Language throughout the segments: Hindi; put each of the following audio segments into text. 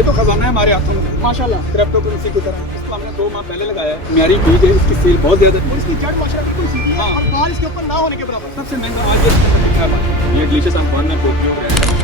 ये तो खजाना है हमारे हाथों में माशाल्लाह। क्रिप्टो करेंसी की तरह। इसको हमने 2 माह पहले लगाया है। म्यारी बीज है, इसकी सेल बहुत ज्यादा है। और इसकी जड़ माशाल्लाह बिल्कुल सीधी है हाँ। और बाल इसके ऊपर ना होने के बराबर। सबसे महंगा आज ये डिलीशियस अफगान में टोक्यो ब्रांड है।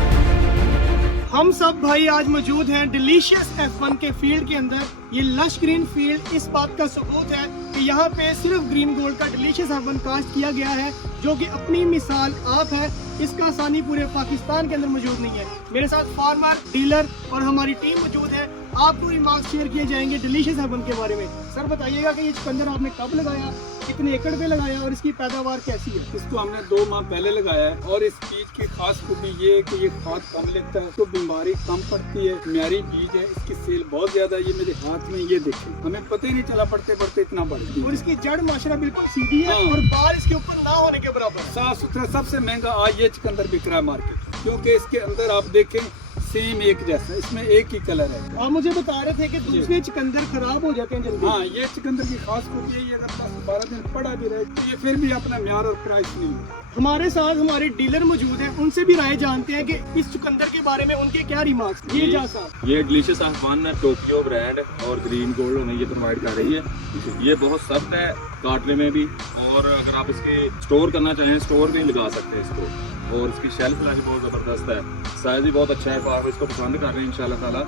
हम सब भाई आज मौजूद हैं डिलीशियस F1 के फील्ड के अंदर। ये लश ग्रीन फील्ड इस बात का सबूत है कि यहाँ पे सिर्फ ग्रीन गोल्ड का डिलीशियस F1 कास्ट किया गया है, जो कि अपनी मिसाल आप है। इसका आसानी पूरे पाकिस्तान के अंदर मौजूद नहीं है। मेरे साथ फार्मर, डीलर और हमारी टीम मौजूद है। आपको रिमार्क्स शेयर किए जाएंगे डिलीशियस F1 के बारे में। सर बताइएगा कि ये चुकंदर आपने कब लगाया, कितने एकड़ पे लगाया और इसकी पैदावार कैसी है? इसको हमने 2 माह पहले लगाया है और इस बीज की खास खूबी ये है कि ये खाद कम लेता है, तो बीमारी कम पड़ती है। म्यारी बीज है, इसकी सेल बहुत ज्यादा है। ये मेरे हाथ में, ये देखें, हमें पता ही नहीं चला पड़ते पड़ते इतना बढ़ गई। और इसकी जड़ माशाल्लाह बिल्कुल सीधी है हाँ। और बाल इसके ऊपर ना होने के बराबर। साफ सुथरा सबसे महंगा आज ये चुकंदर बिक रहा है मार्केट, क्योंकि इसके अंदर आप देखें सेम एक जैसा, इसमें एक ही कलर है। आप मुझे बता रहे थे कि दूसरे चुकंदर खराब हो जाते हैं जल्दी। हाँ, ये चुकंदर की खास खूबी यही है, अगर 10-12 दिन पड़ा भी रहे तो ये फिर भी अपना म्यार और प्राइस नहीं है। हमारे साथ हमारे डीलर मौजूद हैं, उनसे भी राय जानते हैं कि इस चुकंदर के बारे में उनके क्या रिमार्क्स। ये जा साहब, ये डिलीशियस अफगान है टोक्यो ब्रांड और ग्रीन गोल्ड हमें ये प्रोवाइड कर रही है। ये बहुत सख्त है काटने में भी, और अगर आप इसके स्टोर करना चाहें स्टोर भी लगा सकते हैं इसको। और इसकी शेल्फ लाइफ बहुत ज़बरदस्त है, साइज भी बहुत अच्छा है। फार्मर इसको पसंद कर रहे हैं इंशाल्लाह ताला,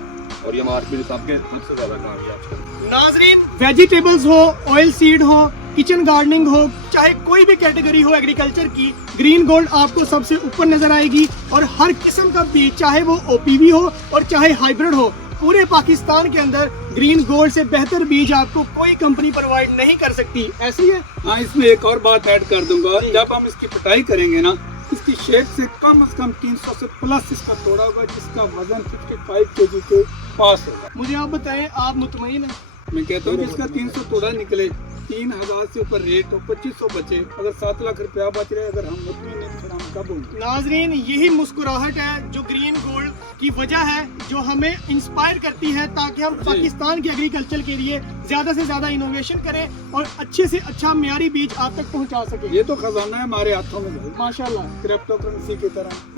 और ये मार्केट में सबके सबसे ज़्यादा कामयाब है। नाजरीन, वेजिटेबल्स हो, ऑयल सीड हो, किचन गार्डनिंग हो, चाहे कोई भी कैटेगरी हो एग्रीकल्चर की, ग्रीन गोल्ड आपको सबसे ऊपर नजर आएगी। और हर किस्म का बीज, चाहे वो OPV हो और चाहे हाइब्रिड हो, पूरे पाकिस्तान के अंदर ग्रीन गोल्ड से बेहतर बीज आपको कोई कंपनी प्रोवाइड नहीं कर सकती। ऐसी है। हाँ, इसमें एक और बात ऐड कर दूंगा, जब हम इसकी पिटाई करेंगे ना, इसकी शेड से कम 300 से प्लस इसका तोड़ा होगा, जिसका वजन 55 kg के पास होगा। मुझे आप बताएं, आप मुतमईन हैं? मैं कहता हूँ जिसका 300 तोड़ा निकले, 3000 से ऊपर रेट हो, 2500 बचे, अगर 7 लाख रुपया बच रहे, अगर हम मुतमईन हैं फिर हम कब होंगे? नाजरीन, यही मुस्कुराहट है जो ग्रीन गोल्ड की वजह है, जो हमें इंस्पायर करती है ताकि हम पाकिस्तान के एग्रीकल्चर के लिए ज्यादा से ज्यादा इनोवेशन करें और अच्छे से अच्छा म्यारी बीज आप तक पहुंचा सके। ये तो खजाना है हमारे हाथों में भाई, माशाल्लाह क्रिप्टो करेंसी की तरह।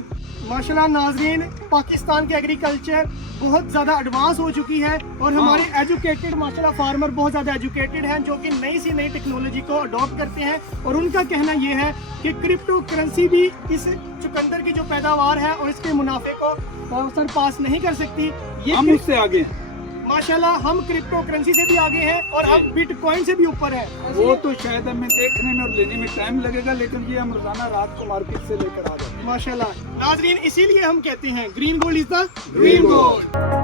माशाल्लाह। नाजरीन, पाकिस्तान के एग्रीकल्चर बहुत ज़्यादा एडवांस हो चुकी है और हमारे एजुकेटेड माशाल्लाह फार्मर बहुत ज़्यादा एजुकेटेड हैं, जो कि नई सी नई टेक्नोलॉजी को अडॉप्ट करते हैं। और उनका कहना ये है कि क्रिप्टो करेंसी भी इस चुकंदर की जो पैदावार है और इसके मुनाफे को सरपास नहीं कर सकती। ये हम उससे आगे हैं। माशाल्लाह, हम क्रिप्टो करेंसी से भी आगे हैं और हम बिटकॉइन से भी ऊपर हैं। वो तो शायद हमें देखने में और लेने में टाइम लगेगा, लेकिन ये हम रोजाना रात को मार्केट से लेकर आ जाते हैं। माशाल्लाह। नाजरीन, इसीलिए हम कहते हैं green gold is the green gold.